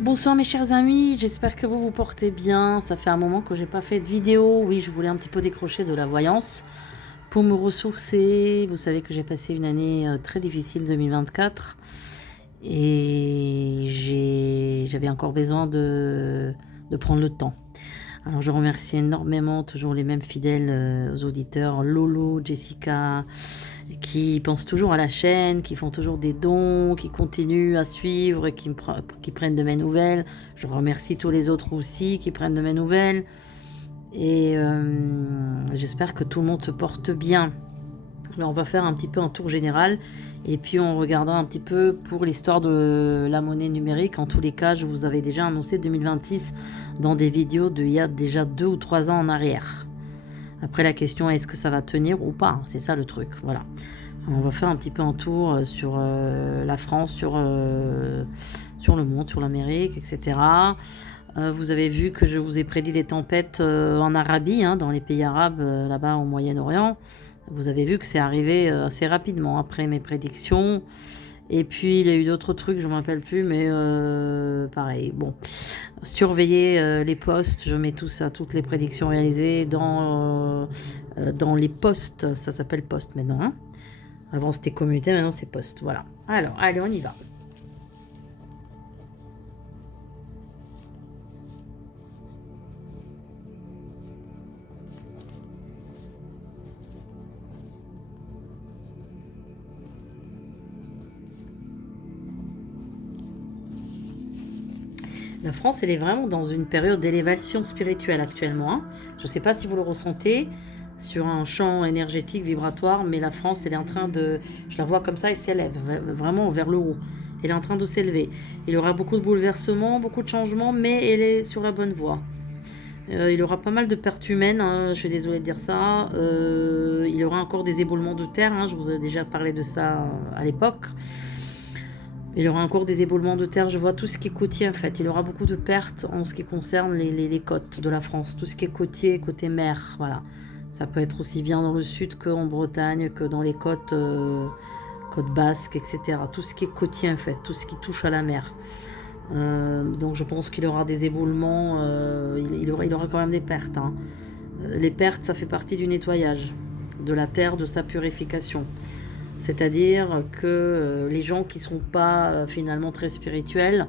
Bonsoir mes chers amis, j'espère que vous vous portez bien. Ça fait un moment que j'ai pas fait de vidéo. Oui, je voulais un petit peu décrocher de la voyance pour me ressourcer. Vous savez que j'ai passé une année très difficile 2024 et j'avais encore besoin de prendre le temps. Alors je remercie énormément toujours les mêmes fidèles aux auditeurs, Lolo, Jessica, qui pensent toujours à la chaîne, qui font toujours des dons, qui continuent à suivre, qui prennent de mes nouvelles. Je remercie tous les autres aussi qui prennent de mes nouvelles. Et j'espère que tout le monde se porte bien. Alors on va faire un petit peu un tour général et puis on regardera un petit peu pour l'histoire de la monnaie numérique. En tous les cas, je vous avais déjà annoncé 2026 dans des vidéos d'il y a déjà 2 ou 3 ans en arrière. Après la question est-ce que ça va tenir ou pas, c'est ça le truc, voilà. On va faire un petit peu un tour sur la France, sur le monde, sur l'Amérique, etc. Vous avez vu que je vous ai prédit des tempêtes en Arabie, hein, dans les pays arabes, là-bas au Moyen-Orient. Vous avez vu que c'est arrivé assez rapidement après mes prédictions. Et puis il y a eu d'autres trucs, je ne me rappelle plus, mais pareil. Bon, surveillez les posts, je mets tout ça, toutes les prédictions réalisées dans les posts. Ça s'appelle post maintenant. Hein. Avant c'était communauté, maintenant c'est post. Voilà. Alors, allez, on y va. La France, elle est vraiment dans une période d'élévation spirituelle actuellement. Hein. Je ne sais pas si vous le ressentez sur un champ énergétique vibratoire, mais la France, elle est en train de... Je la vois comme ça, elle s'élève vraiment vers le haut. Elle est en train de s'élever. Il y aura beaucoup de bouleversements, beaucoup de changements, mais elle est sur la bonne voie. Il y aura pas mal de pertes humaines, hein, je suis désolée de dire ça. Il y aura encore des éboulements de terre, hein, je vous ai déjà parlé de ça à l'époque. Il y aura encore des éboulements de terre, je vois tout ce qui est côtier en fait. Il y aura beaucoup de pertes en ce qui concerne les côtes de la France, tout ce qui est côtier, côté mer, voilà. Ça peut être aussi bien dans le sud qu'en Bretagne, que dans les côtes, côtes basques, etc. Tout ce qui est côtier en fait, tout ce qui touche à la mer. Donc je pense qu'il y aura des éboulements, il aura quand même des pertes. Hein. Les pertes, ça fait partie du nettoyage de la terre, de sa purification. C'est-à-dire que les gens qui ne sont pas finalement très spirituels,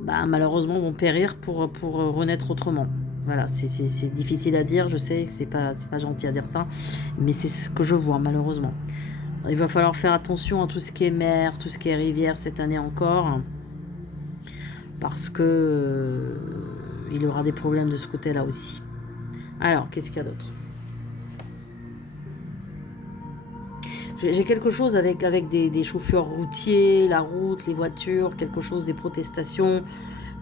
bah, malheureusement vont périr pour renaître autrement. Voilà, c'est difficile à dire, je sais que c'est pas gentil à dire ça, mais c'est ce que je vois malheureusement. Il va falloir faire attention à tout ce qui est mer, tout ce qui est rivière cette année encore, parce que il y aura des problèmes de ce côté-là aussi. Alors, qu'est-ce qu'il y a d'autre ? J'ai quelque chose avec des chauffeurs routiers, la route, les voitures, quelque chose des protestations,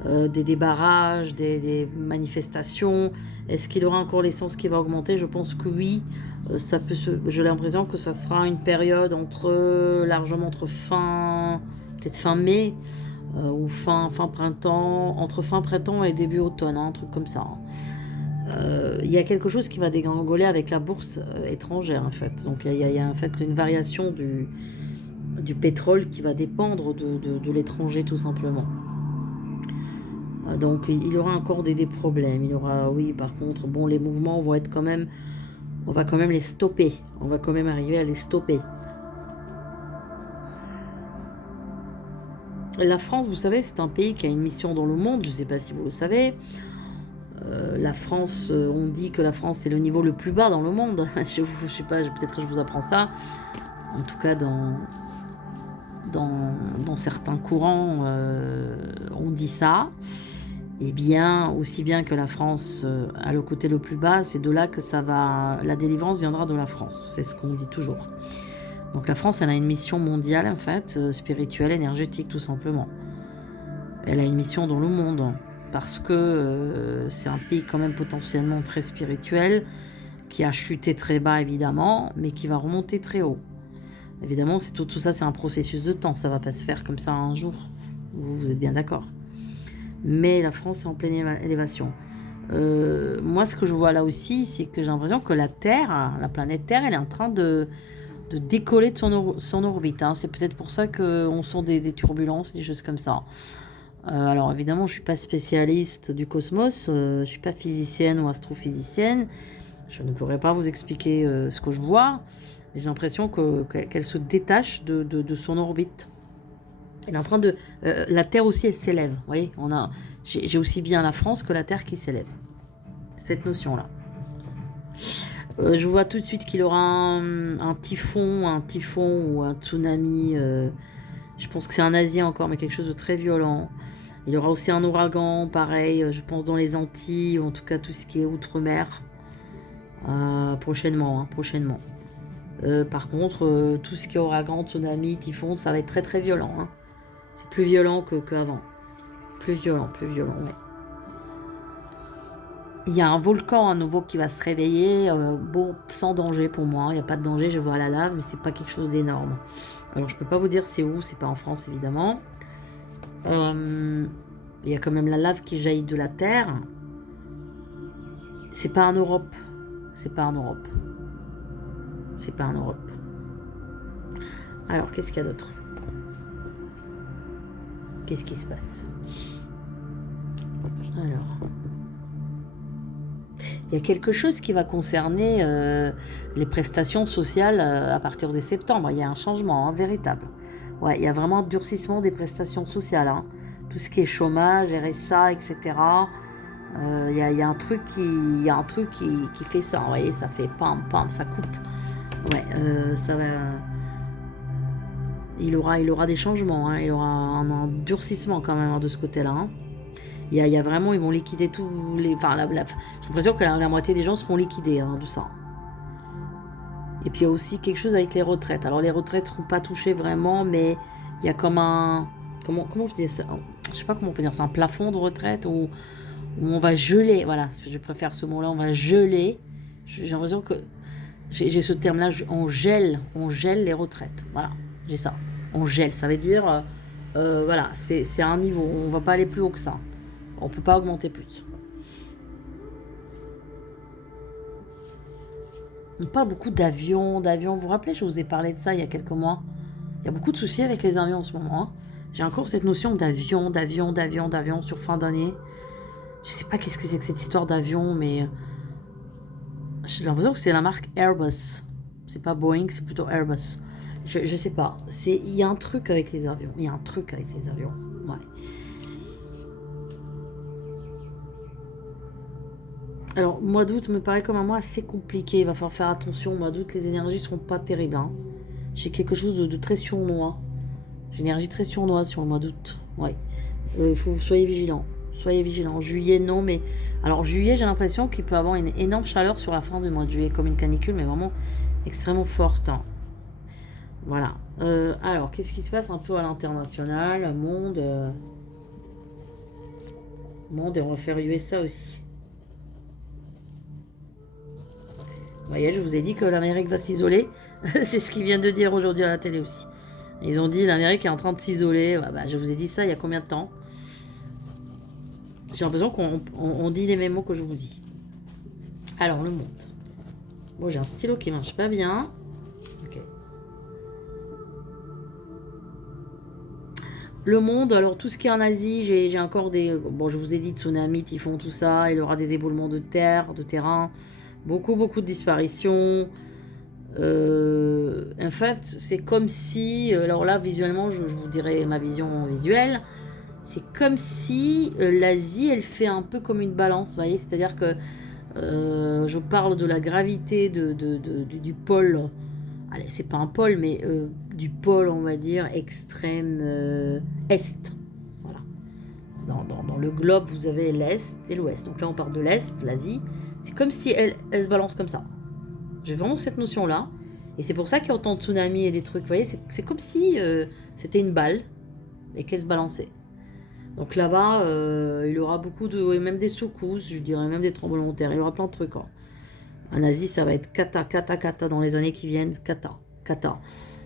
des barrages, des manifestations. Est-ce qu'il y aura encore l'essence qui va augmenter? Je pense que oui. J'ai l'impression que ça sera une période largement entre peut-être fin mai ou fin printemps, entre fin printemps et début automne, hein, un truc comme ça. Il y a quelque chose qui va dégringoler avec la bourse étrangère en fait. Donc il y a en fait une variation du pétrole qui va dépendre de l'étranger tout simplement. Donc il y aura encore des problèmes. Il y aura, oui, par contre, bon, les mouvements vont être quand même, on va quand même les stopper. On va quand même arriver à les stopper. La France, vous savez, c'est un pays qui a une mission dans le monde. Je ne sais pas si vous le savez. La France, on dit que la France c'est le niveau le plus bas dans le monde. Je sais pas, peut-être que je vous apprends ça. En tout cas, dans certains courants, on dit ça. Et bien, aussi bien que la France a le côté le plus bas, c'est de là que la délivrance viendra de la France. C'est ce qu'on dit toujours. Donc la France, elle a une mission mondiale en fait, spirituelle, énergétique tout simplement. Elle a une mission dans le monde. Parce que c'est un pays quand même potentiellement très spirituel, qui a chuté très bas évidemment, mais qui va remonter très haut. Évidemment, tout ça c'est un processus de temps, ça ne va pas se faire comme ça un jour, vous êtes bien d'accord. Mais la France est en pleine élévation. Moi ce que je vois là aussi, c'est que j'ai l'impression que la Terre, la planète Terre, elle est en train de décoller de son orbite. Hein. C'est peut-être pour ça qu'on sent des turbulences, des choses comme ça. Alors évidemment, je ne suis pas spécialiste du cosmos, je ne suis pas physicienne ou astrophysicienne. Je ne pourrais pas vous expliquer ce que je vois. J'ai l'impression qu'elle se détache de son orbite. Elle est en train de... la Terre aussi, elle s'élève. Vous voyez, j'ai aussi bien la France que la Terre qui s'élève. Cette notion-là. Je vois tout de suite qu'il aura un typhon ou un tsunami. Je pense que c'est en Asie encore, mais quelque chose de très violent. Il y aura aussi un ouragan, pareil, je pense dans les Antilles, ou en tout cas tout ce qui est outre-mer. Prochainement. Par contre, tout ce qui est ouragan, tsunami, typhon, ça va être très très violent. Hein. C'est plus violent qu'avant. Plus violent, ouais. Il y a un volcan à nouveau qui va se réveiller, bon, sans danger pour moi. Il n'y a pas de danger, je vois la lave, mais c'est pas quelque chose d'énorme. Alors je peux pas vous dire c'est où, c'est pas en France évidemment. Il y a quand même la lave qui jaillit de la terre. C'est pas en Europe. Alors qu'est-ce qu'il y a d'autre? Qu'est-ce qui se passe? Alors, il y a quelque chose qui va concerner les prestations sociales à partir de septembre. Il y a un changement véritable. Ouais, il y a vraiment un durcissement des prestations sociales. Hein. Tout ce qui est chômage, RSA, etc. Il y a un truc qui fait ça. Vous voyez, ça fait pam, pam, ça coupe. Ouais, ça va... Il aura des changements. Hein. Il y aura un durcissement quand même de ce côté-là. Hein. Il y a vraiment, ils vont liquider tous les... Enfin, j'ai l'impression que la moitié des gens seront liquidés de ça. Et puis il y a aussi quelque chose avec les retraites. Alors les retraites ne seront pas touchées vraiment, mais il y a comme un... Comment on peut dire ça? Je sais pas comment on peut dire ça. Un plafond de retraite où on va geler. Voilà, je préfère ce mot-là. On va geler. J'ai l'impression que... J'ai ce terme-là. On gèle les retraites. Voilà, j'ai ça. On gèle. Ça veut dire... voilà, c'est un niveau. On ne va pas aller plus haut que ça. On ne peut pas augmenter plus. On parle beaucoup d'avions. Vous vous rappelez, je vous ai parlé de ça il y a quelques mois. Il y a beaucoup de soucis avec les avions en ce moment. Hein. J'ai encore cette notion d'avion sur fin d'année. Je ne sais pas qu'est-ce que c'est que cette histoire d'avion, mais j'ai l'impression que c'est la marque Airbus. C'est pas Boeing, c'est plutôt Airbus. Je sais pas. Il y a un truc avec les avions. Ouais. Alors, mois d'août me paraît comme un mois assez compliqué. Il va falloir faire attention. Mois d'août, les énergies seront pas terribles. Hein. J'ai quelque chose de très sournois. J'ai une énergie très sournoise sur le mois d'août. Ouais. Il faut soyez vigilants. Juillet, non, mais... Alors, juillet, j'ai l'impression qu'il peut avoir une énorme chaleur sur la fin du mois de juillet, comme une canicule, mais vraiment extrêmement forte. Hein. Voilà. Alors, qu'est-ce qui se passe un peu à l'international? Monde, et on va faire USA aussi. Vous voyez, je vous ai dit que l'Amérique va s'isoler. C'est ce qu'ils viennent de dire aujourd'hui à la télé aussi. Ils ont dit l'Amérique est en train de s'isoler. Ouais, bah, je vous ai dit ça il y a combien de temps? J'ai l'impression qu'on dit les mêmes mots que je vous dis. Alors, le monde. Bon, j'ai un stylo qui marche pas bien. Ok. Le monde, alors tout ce qui est en Asie, j'ai encore des... Bon, je vous ai dit tsunami, typhon, tout ça. Il y aura des éboulements de terre, de terrain. Beaucoup de disparitions. En fait, c'est comme si... Alors là, visuellement, je vous dirai ma vision visuelle. C'est comme si l'Asie, elle fait un peu comme une balance, vous voyez. C'est-à-dire que je parle de la gravité du pôle. Allez, c'est pas un pôle, mais du pôle, on va dire, extrême est. Voilà. Dans le globe, vous avez l'est et l'ouest. Donc là, on parle de l'est, l'Asie. C'est comme si elle se balance comme ça. J'ai vraiment cette notion-là. Et c'est pour ça qu'il y a autant de tsunamis et des trucs. Vous voyez, c'est comme si c'était une balle et qu'elle se balançait. Donc là-bas, il y aura beaucoup de... même des secousses, je dirais, même des tremblements de terre. Il y aura plein de trucs. Hein. En Asie, ça va être cata dans les années qui viennent. Cata.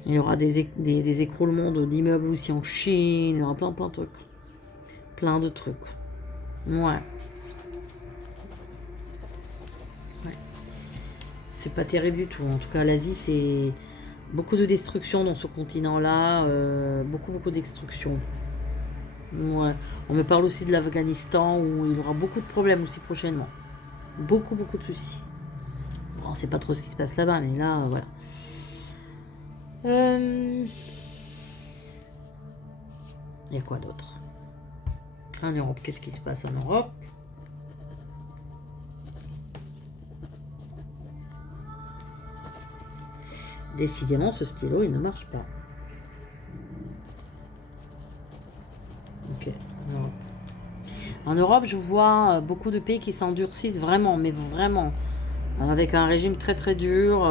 Il y aura des écroulements d'immeubles aussi en Chine. Il y aura plein de trucs. Plein de trucs. Ouais. C'est pas terrible du tout. En tout cas, l'Asie, c'est beaucoup de destruction dans ce continent-là. Beaucoup de destruction. Ouais. On me parle aussi de l'Afghanistan où il y aura beaucoup de problèmes aussi prochainement. Beaucoup, beaucoup de soucis. Bon, on sait pas trop ce qui se passe là-bas, mais là, voilà. Il y a quoi d'autre? En Europe, qu'est-ce qui se passe en Europe? Décidément, ce stylo, il ne marche pas. Ok. En Europe, je vois beaucoup de pays qui s'endurcissent vraiment, mais vraiment, avec un régime très très dur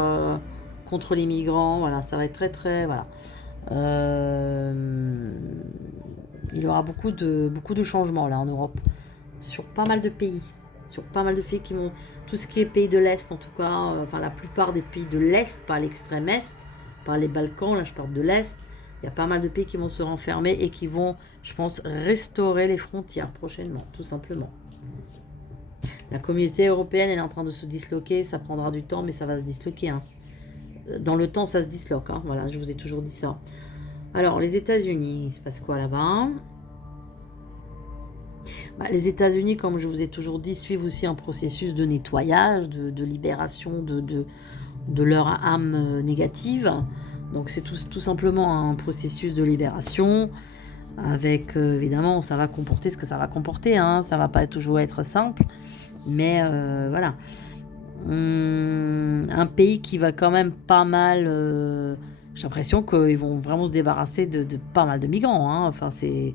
contre les migrants. Voilà, ça va être très très, voilà. Il y aura beaucoup de changements là en Europe, sur pas mal de pays. Sur pas mal de pays qui vont. Tout ce qui est pays de l'Est, en tout cas, enfin la plupart des pays de l'Est, pas l'extrême Est, pas les Balkans, là je parle de l'Est. Il y a pas mal de pays qui vont se renfermer et qui vont, je pense, restaurer les frontières prochainement, tout simplement. La communauté européenne, elle est en train de se disloquer, ça prendra du temps, mais ça va se disloquer. Hein. Dans le temps, ça se disloque. Hein. Voilà, je vous ai toujours dit ça. Alors, les États-Unis, il se passe quoi là-bas? Les États-Unis, comme je vous ai toujours dit, suivent aussi un processus de nettoyage, de libération de leur âme négative. Donc c'est tout simplement un processus de libération avec, évidemment, ça va comporter ce que ça va comporter. Hein, ça va pas toujours être simple, mais voilà. Un pays qui va quand même pas mal... j'ai l'impression qu'ils vont vraiment se débarrasser de pas mal de migrants. Hein. Enfin, c'est...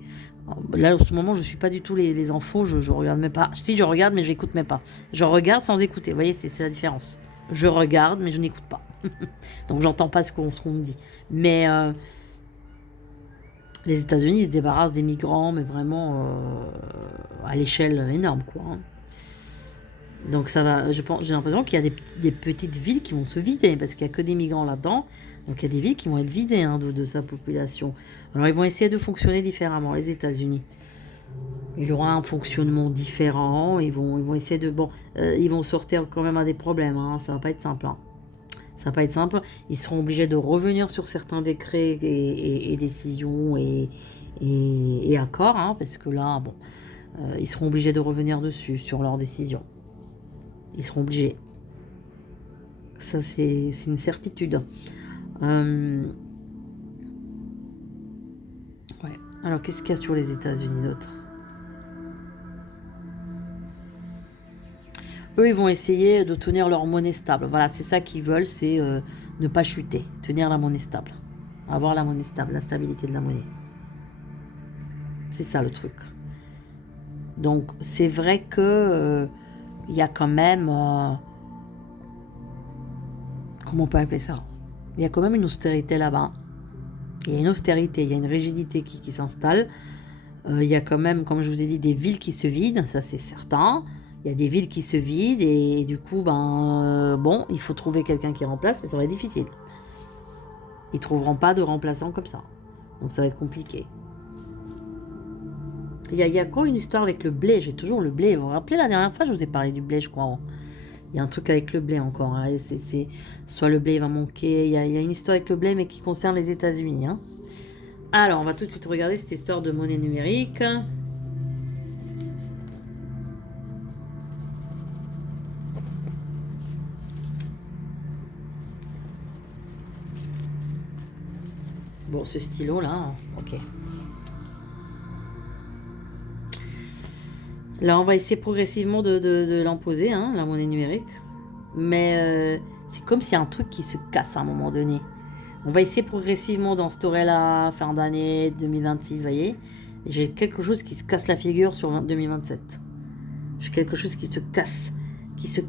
Là, en ce moment, je suis pas du tout les infos, je regarde même pas. Si, je regarde, mais je n'écoute même pas. Je regarde sans écouter, vous voyez, c'est la différence. Je regarde, mais je n'écoute pas. Donc, j'entends pas ce qu'on me dit. Mais les États-Unis, ils se débarrassent des migrants, mais vraiment à l'échelle énorme, quoi. Hein. Donc, ça va, j'ai l'impression qu'il y a des petites villes qui vont se vider, parce qu'il n'y a que des migrants là-dedans. Donc il y a des villes qui vont être vidées hein, de sa population. Alors ils vont essayer de fonctionner différemment, les États-Unis. Il y aura un fonctionnement différent. Ils vont essayer de... Bon, ils vont sortir quand même à des problèmes. Hein, ça va pas être simple. Hein. Ça va pas être simple. Ils seront obligés de revenir sur certains décrets et décisions et accords. Hein, parce que là, bon, ils seront obligés de revenir dessus, sur leurs décisions. Ils seront obligés. Ça, c'est une certitude. Ouais. Alors, qu'est-ce qu'il y a sur les États-Unis d'autre? Eux, ils vont essayer de tenir leur monnaie stable. Voilà, c'est ça qu'ils veulent, c'est ne pas chuter, tenir la monnaie stable. Avoir la monnaie stable, la stabilité de la monnaie. C'est ça le truc. Donc, c'est vrai que il y a quand même... comment on peut appeler ça? Il y a quand même une austérité là-bas. Il y a une austérité, il y a une rigidité qui s'installe. Il y a quand même, comme je vous ai dit, des villes qui se vident, ça c'est certain. Il y a des villes qui se vident et du coup, bon, il faut trouver quelqu'un qui remplace, mais ça va être difficile. Ils ne trouveront pas de remplaçant comme ça. Donc ça va être compliqué. Il y a encore une histoire avec le blé, j'ai toujours le blé. Vous vous rappelez la dernière fois, je vous ai parlé du blé, je crois. Il y a un truc avec le blé encore. Hein. Soit le blé va manquer. Il y a une histoire avec le blé, mais qui concerne les États-Unis. Hein. Alors, on va tout de suite regarder cette histoire de monnaie numérique. Bon, ce stylo-là, ok. Là, on va essayer progressivement de l'imposer, hein, la monnaie numérique. Mais c'est comme s'il y a un truc qui se casse à un moment donné. On va essayer progressivement d'instaurer la fin d'année 2026, vous voyez. Et j'ai quelque chose qui se casse la figure sur 2027. J'ai quelque chose qui se casse, qui se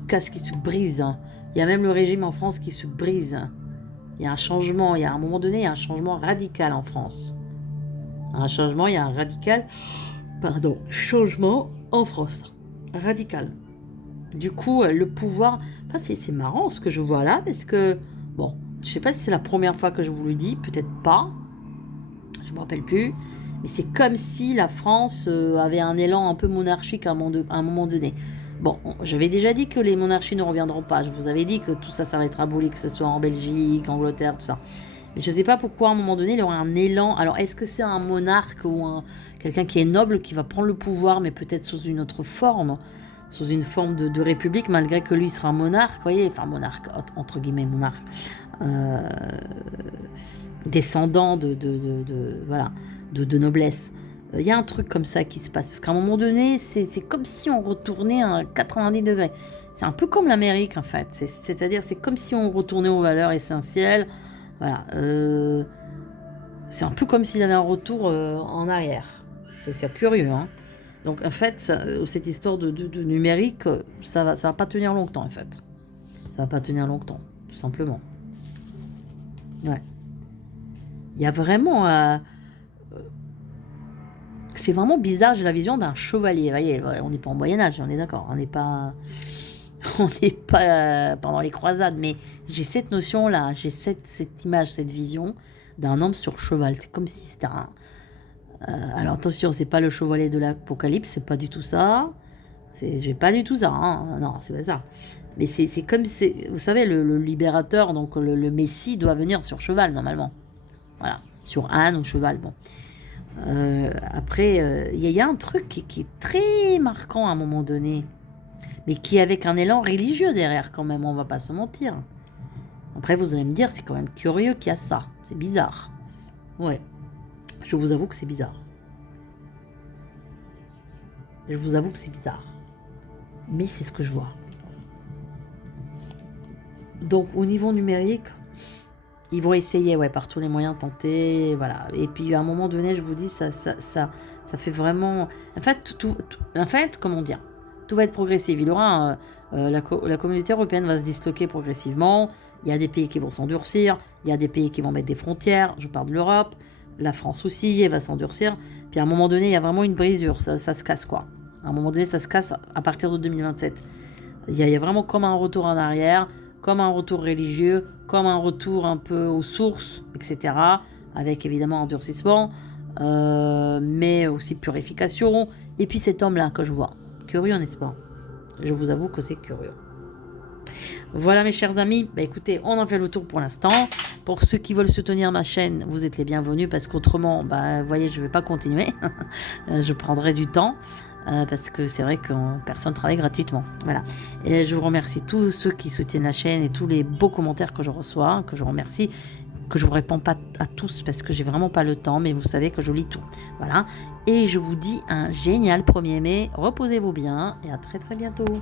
brise. Il y a même le régime en France qui se brise. Il y a un changement, il y a un moment donné, il y a un changement radical en France. Changement en France. Radical. Du coup, le pouvoir... Enfin, c'est marrant ce que je vois là, parce que... Bon, je sais pas si c'est la première fois que je vous le dis, peut-être pas. Je me rappelle plus. Mais c'est comme si la France avait un élan un peu monarchique à un moment donné. Bon, j'avais déjà dit que les monarchies ne reviendront pas. Je vous avais dit que tout ça, ça va être aboli, que ce soit en Belgique, Angleterre, tout ça. Mais je ne sais pas pourquoi à un moment donné il aurait un élan. Alors est-ce que c'est un monarque ou quelqu'un qui est noble qui va prendre le pouvoir, mais peut-être sous une autre forme, sous une forme de république, malgré que lui sera un monarque, vous voyez, enfin monarque, entre guillemets monarque, descendant voilà, de noblesse. Il y a un truc comme ça qui se passe, parce qu'à un moment donné, c'est comme si on retournait à 90 degrés. C'est un peu comme l'Amérique, en fait. C'est-à-dire, c'est comme si on retournait aux valeurs essentielles. Voilà. C'est un peu comme s'il avait un retour en arrière. C'est curieux, hein. Donc, en fait, cette histoire de numérique, ça va pas tenir longtemps, en fait. Ça va pas tenir longtemps, tout simplement. Ouais. Il y a vraiment... c'est vraiment bizarre, j'ai la vision d'un chevalier. Vous voyez, on n'est pas en Moyen-Âge, on est d'accord. On n'est pas pendant les croisades, mais j'ai cette notion-là, j'ai cette image, cette vision d'un homme sur cheval. C'est comme si c'était un... alors attention, c'est pas le chevalier de l'Apocalypse, c'est pas du tout ça. J'ai pas du tout ça, hein. Non, c'est pas ça. Mais c'est comme, vous savez, le libérateur, donc le Messie doit venir sur cheval, normalement. Voilà, sur âne ou cheval, bon. Après, il y a un truc qui est très marquant à un moment donné, mais qui est avec un élan religieux derrière quand même, on va pas se mentir. Après, vous allez me dire, c'est quand même curieux qu'il y a ça. C'est bizarre. Ouais, je vous avoue que c'est bizarre. Je vous avoue que c'est bizarre. Mais c'est ce que je vois. Donc, au niveau numérique, ils vont essayer, ouais, par tous les moyens, tenter, voilà. Et puis, à un moment donné, je vous dis, ça fait vraiment... En fait, comment dire, tout va être progressif. Il y aura la communauté européenne va se disloquer progressivement. Il y a des pays qui vont s'endurcir. Il y a des pays qui vont mettre des frontières. Je parle de l'Europe. La France aussi, elle va s'endurcir. Puis, à un moment donné, il y a vraiment une brisure. Ça se casse, quoi. À un moment donné, ça se casse à partir de 2027. Il y a vraiment comme un retour en arrière, comme un retour religieux, comme un retour un peu aux sources, etc. Avec évidemment endurcissement, mais aussi purification. Et puis cet homme-là que je vois. Curieux, n'est-ce pas? Je vous avoue que c'est curieux. Voilà mes chers amis, bah, écoutez, on en fait le tour pour l'instant. Pour ceux qui veulent soutenir ma chaîne, vous êtes les bienvenus parce qu'autrement, bah, vous voyez, je ne vais pas continuer. Je prendrai du temps. Parce que c'est vrai que personne ne travaille gratuitement. Voilà. Et je vous remercie tous ceux qui soutiennent la chaîne et tous les beaux commentaires que je reçois, que je remercie, que je ne vous réponds pas à tous parce que j'ai vraiment pas le temps, mais vous savez que je lis tout. Voilà. Et je vous dis un génial 1er mai. Reposez-vous bien et à très très bientôt.